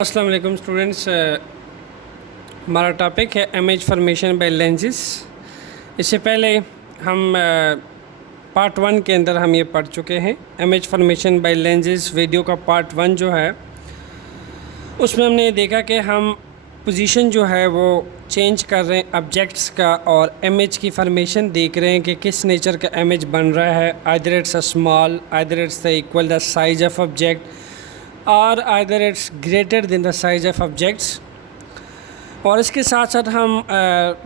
अस्सलाम वालेकुम स्टूडेंट्स। हमारा टॉपिक है इमेज फॉर्मेशन बाय लेंसेज। इससे पहले हम पार्ट 1 के अंदर हम ये पढ़ चुके हैं। Image formation by lenses video का पार्ट 1 जो है उसमें हमने ये देखा कि हम पोजीशन जो है वो चेंज कर रहे हैं ऑब्जेक्ट्स का, और इमेज की फॉर्मेशन देख रहे हैं कि किस नेचर का इमेज बन रहा है। Either it's a small, either it's the equal the size of object, और either it's greater than the size of objects. और इसके साथ साथ हम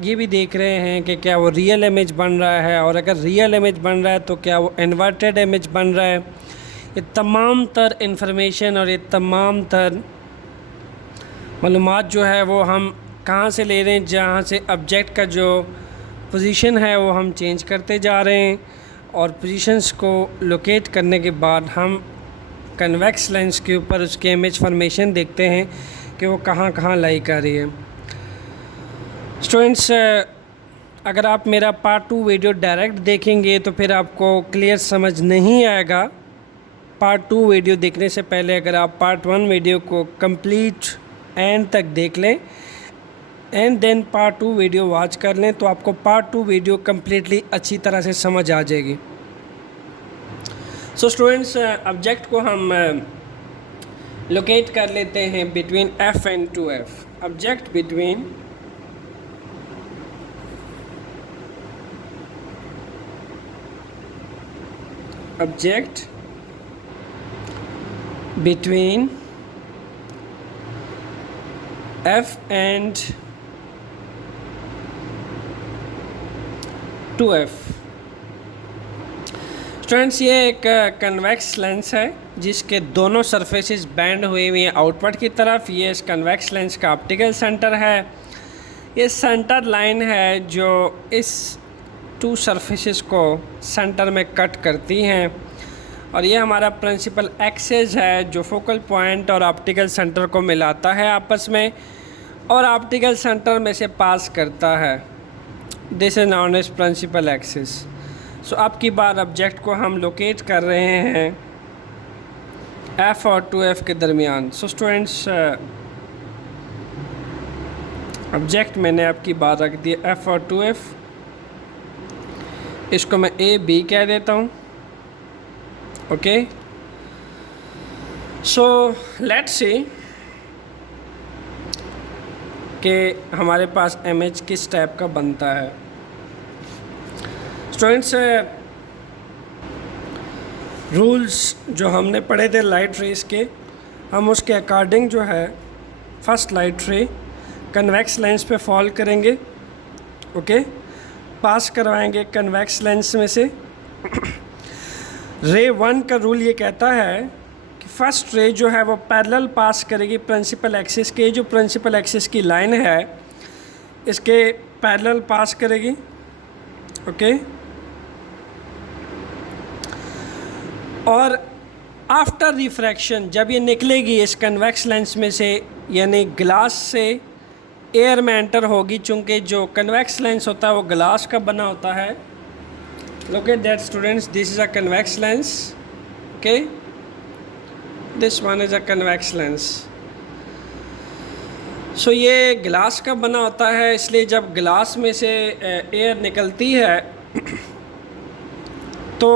ये भी देख रहे हैं कि क्या वो रियल इमेज बन रहा है, और अगर रियल इमेज बन रहा है तो क्या वो इन्वर्टेड इमेज बन रहा है। ये तमाम तर इंफॉर्मेशन और ये तमाम तर मालूमात जो है वो हम कहाँ से ले रहे हैं, जहाँ से ऑब्जेक्ट का जो पोजीशन है वो हम चेंज करते जा रहे हैं, और पोजीशंस को लोकेट करने के बाद हम कन्वेक्स लेंस के ऊपर उसकी इमेज फॉर्मेशन देखते हैं कि वो कहाँ कहाँ लाई कर रही है। स्टूडेंट्स, अगर आप मेरा पार्ट 2 वीडियो डायरेक्ट देखेंगे तो फिर आपको क्लियर समझ नहीं आएगा। पार्ट 2 वीडियो देखने से पहले अगर आप पार्ट 1 वीडियो को कंप्लीट एंड तक देख लें and then part 2 video watch कर लें तो आपको पार्ट 2 वीडियो कम्प्लीटली अच्छी तरह से समझ आ जाएगी। सो स्टूडेंट्स, ऑब्जेक्ट को हम लोकेट कर लेते हैं between F and 2F। Object between F and 2F। Students, ये एक कन्वेक्स लेंस है जिसके दोनों सरफेसेस बैंड हुई हुई हैं आउटवर्ड की तरफ। ये इस कन्वेक्स लेंस का ऑप्टिकल सेंटर है। ये सेंटर लाइन है जो इस 2 सरफेसेस को सेंटर में कट करती हैं, और ये हमारा प्रिंसिपल एक्सिस है जो फोकल पॉइंट और ऑप्टिकल सेंटर को मिलाता है आपस में और ऑप्टिकल सेंटर में से पास करता है। This is known as principal axis. So अब की बार ऑब्जेक्ट को हम लोकेट कर रहे हैं F और 2F के दरमियान। सो स्टूडेंट्स, ऑब्जेक्ट मैंने आपकी बात रख दी F और 2F। इसको मैं A B कह देता हूँ। ओके, सो लेट्स सी कि हमारे पास इमेज किस टाइप का बनता है। स्टूडेंट्स, रूल्स जो हमने पढ़े थे लाइट रेस के, हम उसके अकॉर्डिंग जो है फर्स्ट लाइट रे कन्वेक्स लेंस पे फॉल करेंगे। ओके, पास करवाएंगे कन्वेक्स लेंस में से। रे 1 का रूल ये कहता है कि फर्स्ट रे जो है वो पैरेलल पास करेगी प्रिंसिपल एक्सिस के। जो प्रिंसिपल एक्सिस की लाइन है इसके पैरेलल पास करेगी। ओके, और आफ्टर रिफ्रैक्शन जब ये निकलेगी इस कन्वेक्स लेंस में से, यानी ग्लास से एयर में एंटर होगी, चूँकि जो कन्वेक्स लेंस होता है वो ग्लास का बना होता है। Look at that students, this is a convex lens. Okay, this one is a convex lens. So ये ग्लास का बना होता है, इसलिए जब ग्लास में से एयर निकलती है तो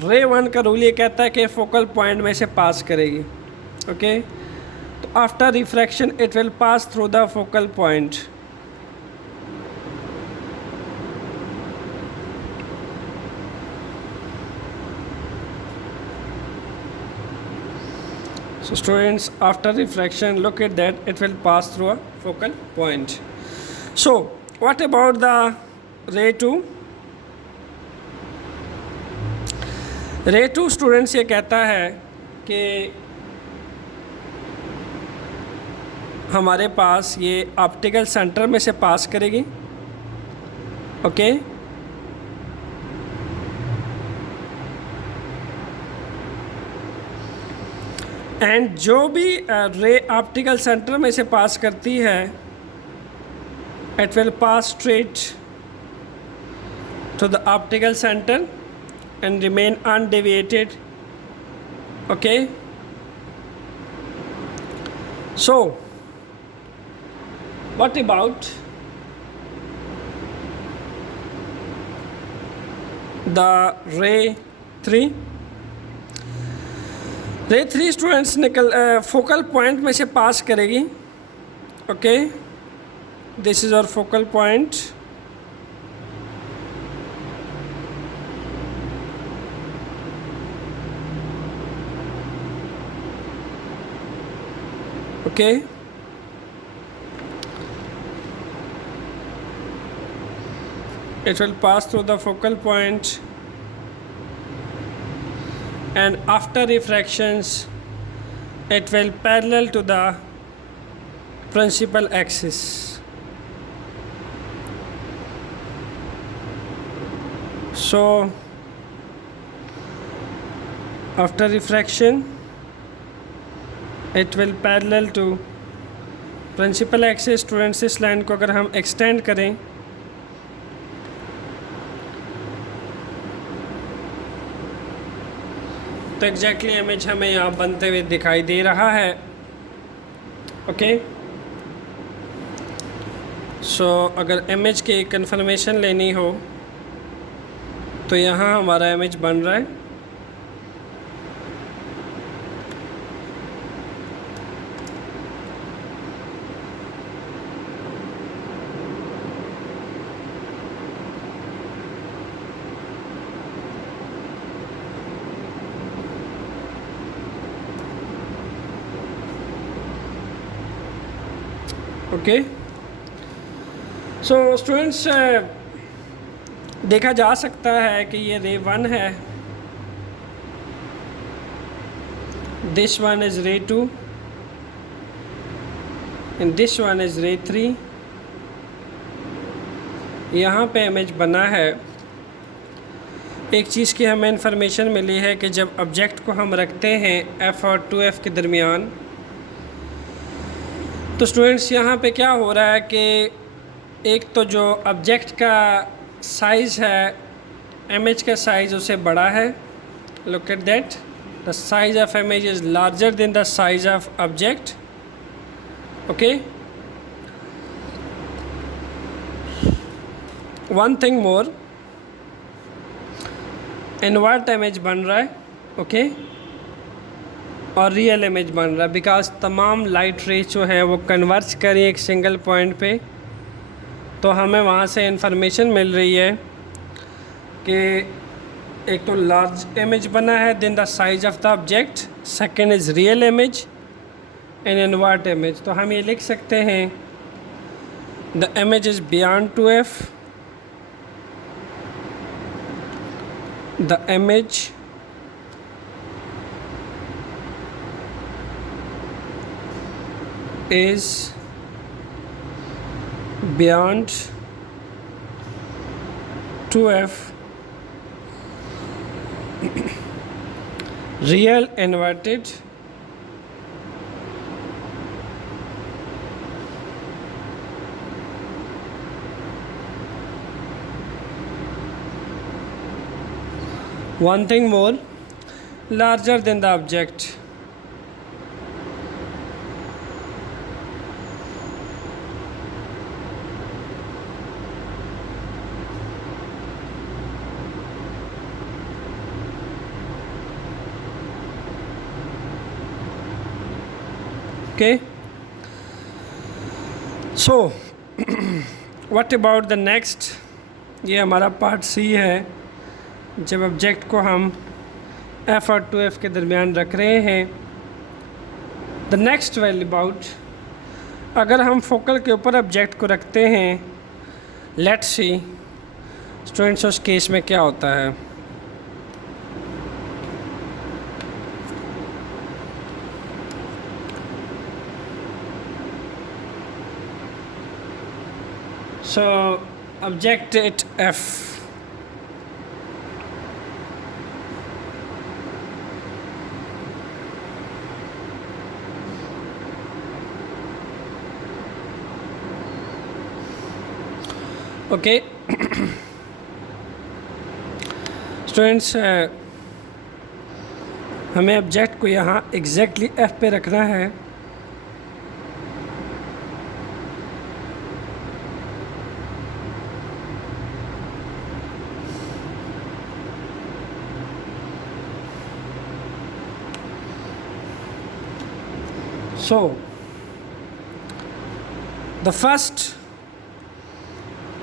रे 1 का रूल ये कहता है कि फोकल पॉइंट में से पास करेगी। ओके, तो after refraction it will pass through the focal point. So students, after refraction, look at that, it will pass through a focal point. So what about the ray 2? ray 2 students ये कहता है कि हमारे पास ये optical centre में से पास करेगी। ओके, एंड जो भी रे ऑप्टिकल सेंटर में से पास करती है it will pass straight to the optical centre and remain undeviated. Okay, So what about the ray 3? रे 3 स्टूडेंट्स फोकल पॉइंट में से पास करेगी. Okay, this is our focal point. Okay, it will pass through the focal point, and after refractions it will parallel to the principal axis. So after refraction it will parallel to principal axis. Students इस line को अगर हम extend करें तो exactly image हमें यहाँ बनते हुए दिखाई दे रहा है. ओके, सो अगर इमेज की कंफर्मेशन लेनी हो तो यहाँ हमारा इमेज बन रहा है. ओके, सो स्टूडेंट्स देखा जा सकता है कि ये रे 1 है, दिस वन इज़ रे 2 एंड दिस वन इज़ रे 3. यहाँ पे इमेज बना है. एक चीज़ की हमें इंफॉर्मेशन मिली है कि जब ऑब्जेक्ट को हम रखते हैं F और 2F के दरमियान, तो स्टूडेंट्स यहाँ पे क्या हो रहा है कि एक तो जो ऑब्जेक्ट का साइज़ है, इमेज का साइज़ उससे बड़ा है. Look at that, the size of image is larger than the size of object. Okay, one thing more, invert image बन रहा है. ओके, और रियल इमेज बन रहा है बिकॉज तमाम लाइट रेज जो है वो कन्वर्ज करें एक सिंगल पॉइंट पे. तो हमें वहाँ से इंफॉर्मेशन मिल रही है कि एक तो लार्ज इमेज बना है then the size of the object, second is real image and invert image. तो हम ये लिख सकते हैं the image is beyond 2F, the image is beyond 2F, real inverted one thing more, larger than the object. Okay, so what about the next? ये हमारा part C है. जब ऑब्जेक्ट को हम F और 2F के दरमियान रख रहे हैं, द नेक्स्ट वेल अबाउट, अगर हम फोकल के ऊपर ऑब्जेक्ट को रखते हैं, लेट्स सी स्टूडेंट्स उस केस में क्या होता है. So object at F, okay students, हमें ऑब्जेक्ट को यहाँ एग्जैक्टली F पे रखना है. So the first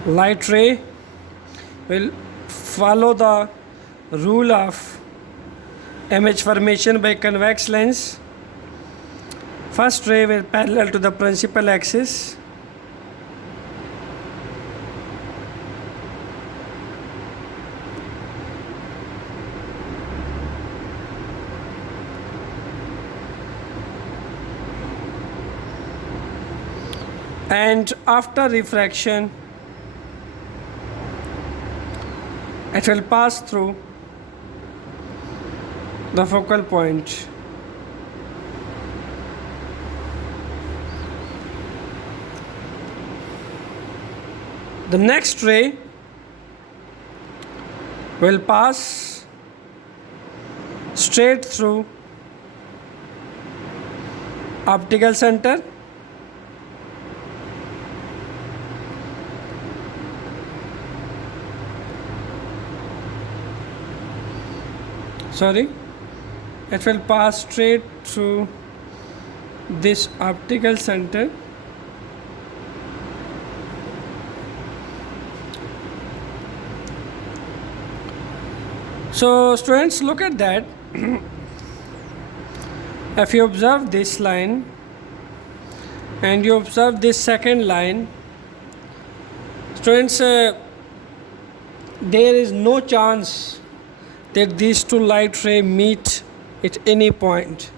light ray will follow the rule of image formation by convex lens. First ray will parallel to the principal axis. And after refraction, it will pass through the focal point. The next ray will pass straight through optical center. It will pass straight through this optical center. So students, look at that. If you observe this line and you observe this second line, students, there is no chance that these two light rays meet at any point.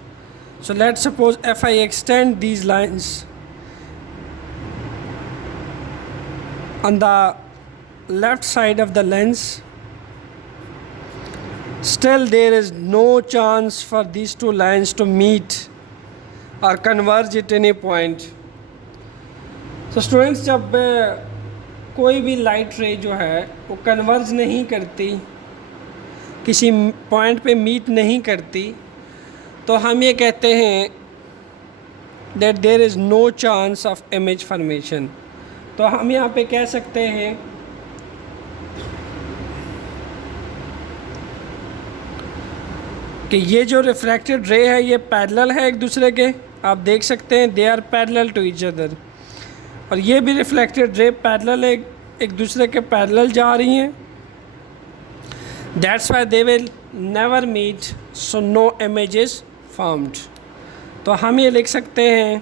So let's suppose if I extend these lines on the left side of the lens, still there is no chance for these two lines to meet or converge at any point. So students, जब कोई भी light रे जो है वो converge नहीं करती, किसी पॉइंट पे मीट नहीं करती, तो हम ये कहते हैं that there is no chance of image formation. तो हम यहाँ पे कह सकते हैं कि ये जो रिफ्रैक्टेड रे है ये पैरेलल है एक दूसरे के. आप देख सकते हैं they are parallel to each other. और ये भी रिफ्लेक्टेड रे पैरेलल एक दूसरे के पैरेलल जा रही हैं. That's why they will never meet, so no image is formed. तो हम ये लिख सकते हैं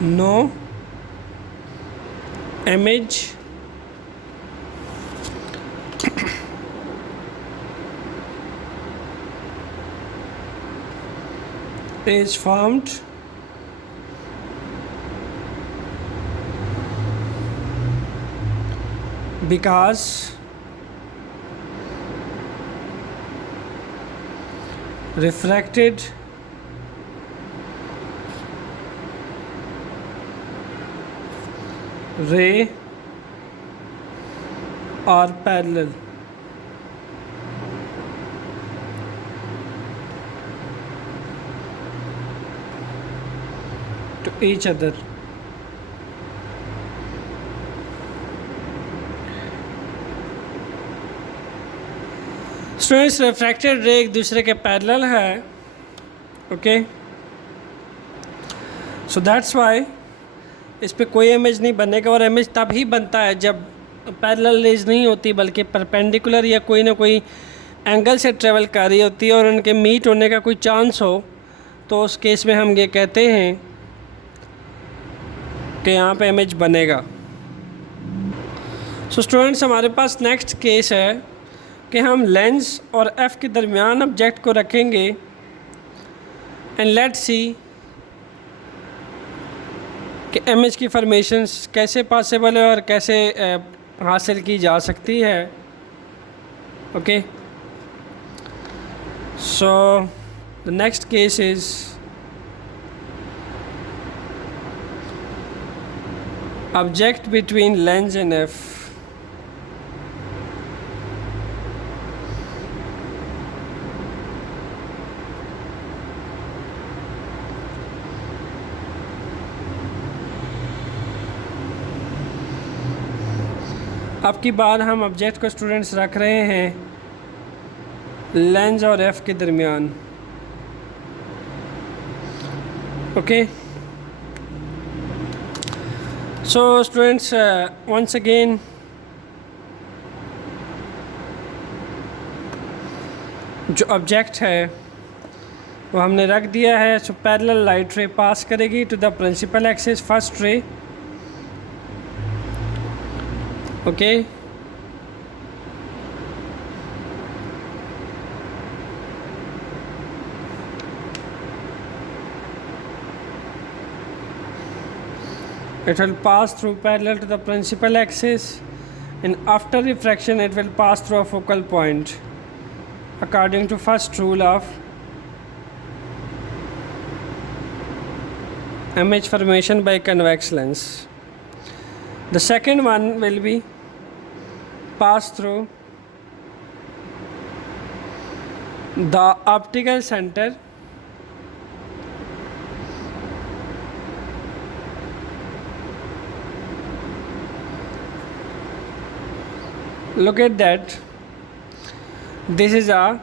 no image is formed because refracted ray are parallel to each other. Students, refracted रे एक दूसरे के पैरेलल है. ओके, सो दैट्स वाई इस पे कोई इमेज नहीं बनेगा. और इमेज तब ही बनता है जब पैरेलल रेज नहीं होती बल्कि परपेंडिकुलर या कोई ना कोई एंगल से ट्रेवल कर रही होती है और उनके मीट होने का कोई चांस हो. तो उस केस में हम ये कहते हैं कि यहाँ पे इमेज बनेगा. सो स्टूडेंट्स, हमारे पास नेक्स्ट केस है कि हम लेंस और एफ के दरमियान ऑब्जेक्ट को रखेंगे एंड लेट्स सी कि इमेज की फॉर्मेशंस कैसे पॉसिबल है और कैसे हासिल की जा सकती है. Okay, so the next case is object between lens and f. अब की बार हम ऑब्जेक्ट को स्टूडेंट्स रख रहे हैं लेंस और एफ के दरमियान। Okay, so students once again जो ऑब्जेक्ट है वो हमने रख दिया है। So parallel light ray pass करेगी to the principal axis first ray. Okay, it will pass through parallel to the principal axis, and after refraction it will pass through a focal point according to first rule of image formation by convex lens. The second one will be pass through the optical center look at that, this is a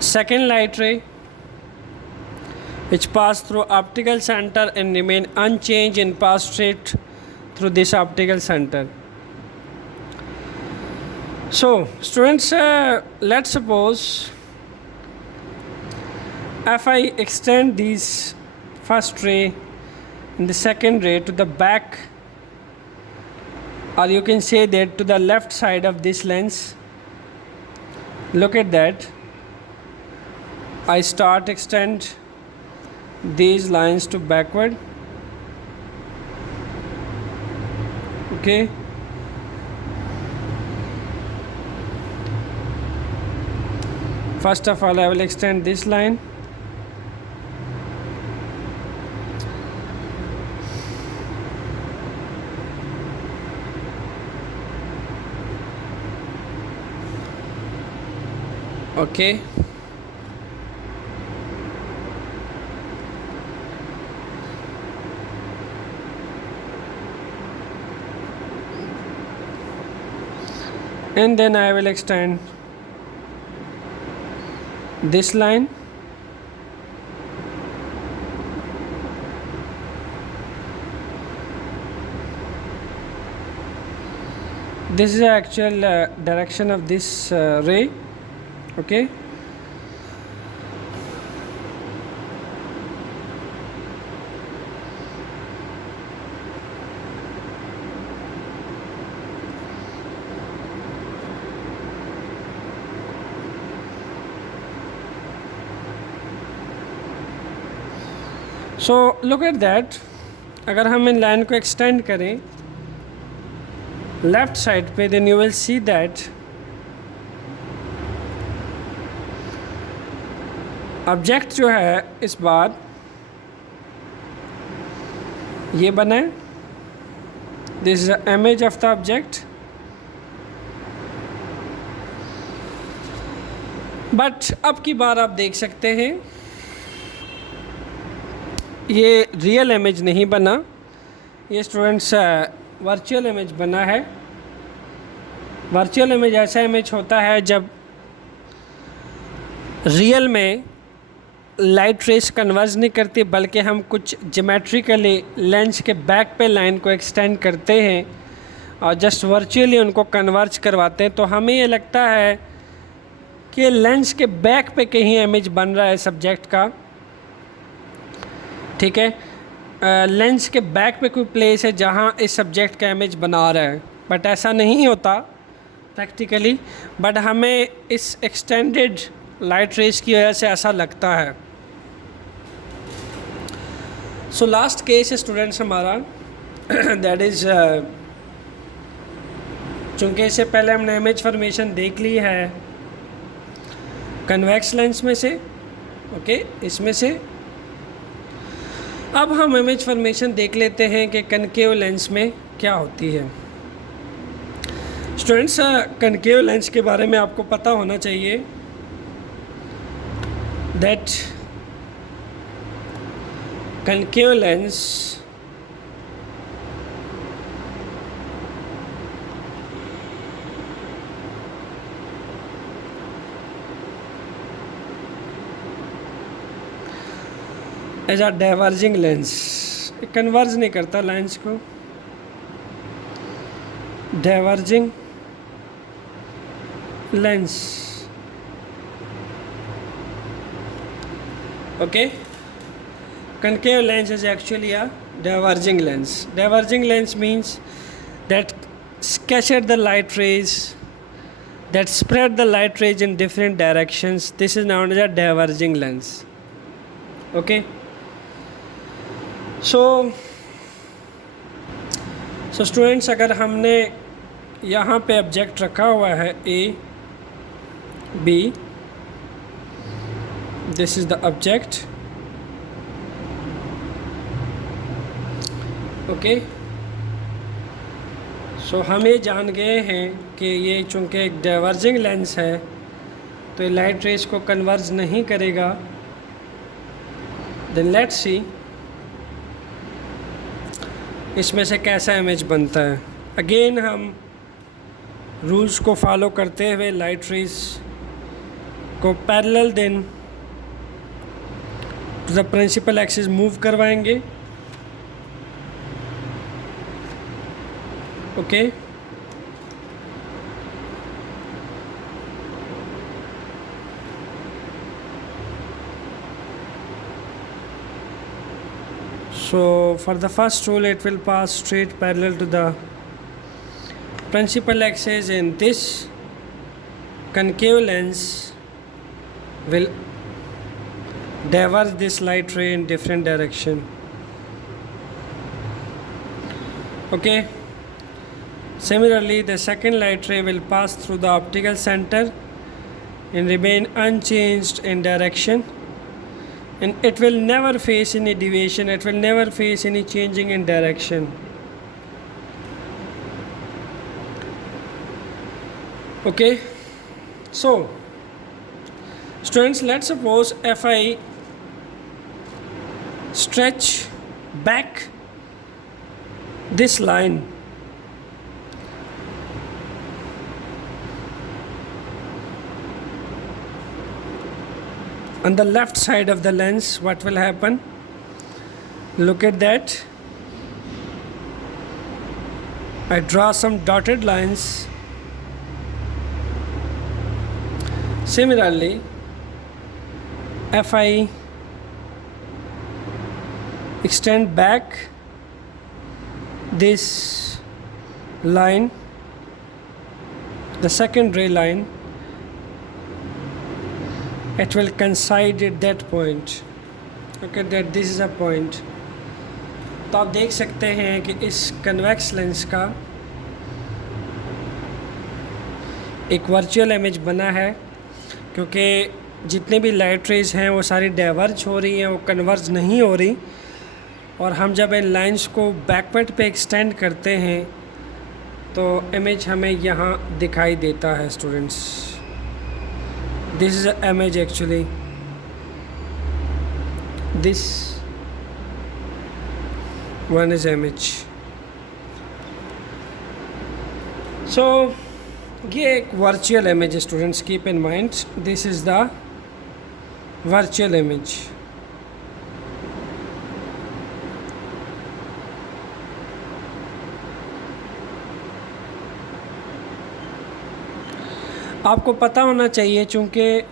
second light ray which pass through optical center and remain unchanged and pass straight through this optical center. So students, let's suppose if I extend this first ray and the second ray to the back, or you can say that to the left side of this lens, look at that, I start extend these lines to backward. Okay, first of all I will extend this line. Okay, and then I will extend this line. This is the actual direction of this ray. Okay, so look at that, अगर हम in line को extend करें left side पे, then you will see that object जो है इस बार ये बना है, this is the image of the object, but अब की बार आप देख सकते हैं ये रियल इमेज नहीं बना, ये स्टूडेंट्स वर्चुअल इमेज बना है। वर्चुअल इमेज ऐसा इमेज होता है जब रियल में लाइट रेस कन्वर्ज नहीं करती, बल्कि हम कुछ ज्योमेट्रिकली लेंस के बैक पे लाइन को एक्सटेंड करते हैं और जस्ट वर्चुअली उनको कन्वर्ज करवाते हैं, तो हमें ये लगता है कि लेंस के बैक पे कहीं इमेज बन रहा है सब्जेक्ट का। ठीक है, लेंस के बैक पे कोई प्लेस है जहाँ इस सब्जेक्ट का इमेज बना रहा है, बट ऐसा नहीं होता प्रैक्टिकली, बट हमें इस एक्सटेंडेड लाइट रेस की वजह से ऐसा लगता है। सो लास्ट केस स्टूडेंट्स हमारा दैट इज़, चूँकि इससे पहले हमने इमेज फॉर्मेशन देख ली है कन्वेक्स लेंस में से, ओके, इसमें से अब हम इमेज फॉर्मेशन देख लेते हैं कि कनकेव लेंस में क्या होती है। स्टूडेंट्स, कनकेव लेंस के बारे में आपको पता होना चाहिए that concave lens as a diverging lens, converge नहीं करता लेंस को, diverging lens. Okay, concave lens is actually a diverging lens. Diverging lens means that scatter the light rays, that spread the light rays in different directions. This is known as a diverging lens. Okay, so students, अगर हमने यहाँ पे object रखा हुआ है A B, this is the object. Okay, so हम ये जान गए हैं कि ये चूँकि एक डाइवर्जिंग लेंस है तो ये लाइट रेस को कन्वर्ज नहीं करेगा। देन लेट्स सी इसमें से कैसा इमेज बनता है। अगेन हम रूल्स को फॉलो करते हुए लाइट रेस को parallel then to the principal axis move करवाएंगे। Okay, so for the first rule it will pass straight parallel to the principal axis, and this concave lens will diverge this light ray in different direction. Okay, similarly the second light ray will pass through the optical center and remain unchanged in direction, and it will never face any deviation, it will never face any changing in direction. Okay, so students, let's suppose if I stretch back this line, on the left side of the lens, what will happen? Look at that. I draw some dotted lines. Similarly, if I extend back this line, the second ray line, it will coincide at that point. Okay, that this is a point. तो आप देख सकते हैं कि इस convex lens का एक virtual image बना है, क्योंकि जितने भी लाइट रेज हैं वो सारी डाइवर्ज हो रही हैं, वो कन्वर्ज नहीं हो रही। और हम जब इन लाइंस को बैकवर्ड पे एक्सटेंड करते हैं तो इमेज हमें यहाँ दिखाई देता है students. This is an image actually. This one is image. So ये एक virtual image है students, keep in mind this is the virtual image. आपको पता होना चाहिए चूँकि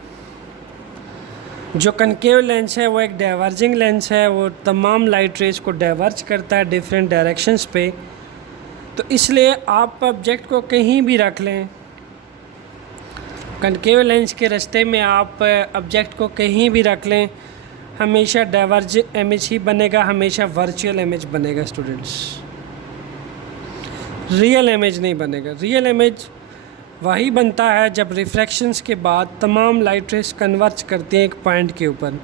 जो कनकेव लेंस है वो एक डाइवर्जिंग लेंस है, वो तमाम लाइट रेज को डाइवर्ज करता है डिफरेंट डायरेक्शंस पे। तो इसलिए आप ऑब्जेक्ट को कहीं भी रख लें, कनकेव लेंस के रास्ते में आप ऑब्जेक्ट को कहीं भी रख लें, हमेशा डाइवर्ज इमेज ही बनेगा, हमेशा वर्चुअल इमेज बनेगा स्टूडेंट्स, रियल इमेज नहीं बनेगा। रियल इमेज वही बनता है जब रिफ्रैक्शंस के बाद तमाम लाइट रेज कन्वर्ज करती हैं एक पॉइंट के ऊपर।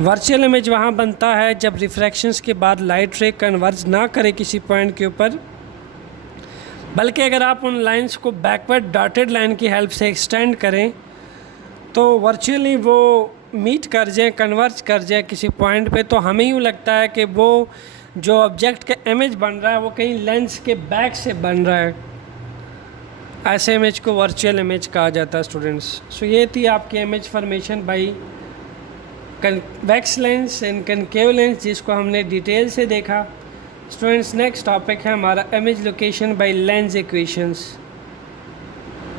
वर्चुअल इमेज वहाँ बनता है जब रिफ्रैक्शंस के बाद लाइट रे कन्वर्ज ना करे किसी पॉइंट के ऊपर, बल्कि अगर आप उन लाइंस को बैकवर्ड डॉटेड लाइन की हेल्प से एक्सटेंड करें तो वर्चुअली वो मीट कर जाए, कन्वर्ज कर जाए किसी पॉइंट पे, तो हमें यूँ लगता है कि वो जो ऑब्जेक्ट का इमेज बन रहा है वो कहीं लेंस के बैक से बन रहा है। ऐसे इमेज को वर्चुअल इमेज कहा जाता है स्टूडेंट्स। सो ये थी आपकी image formation by convex lens and concave lens, जिसको हमने डिटेल से देखा। स्टूडेंट्स, नेक्स्ट टॉपिक है हमारा image location by lens equations.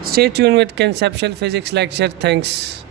Stay tune with conceptual physics lecture. Thanks.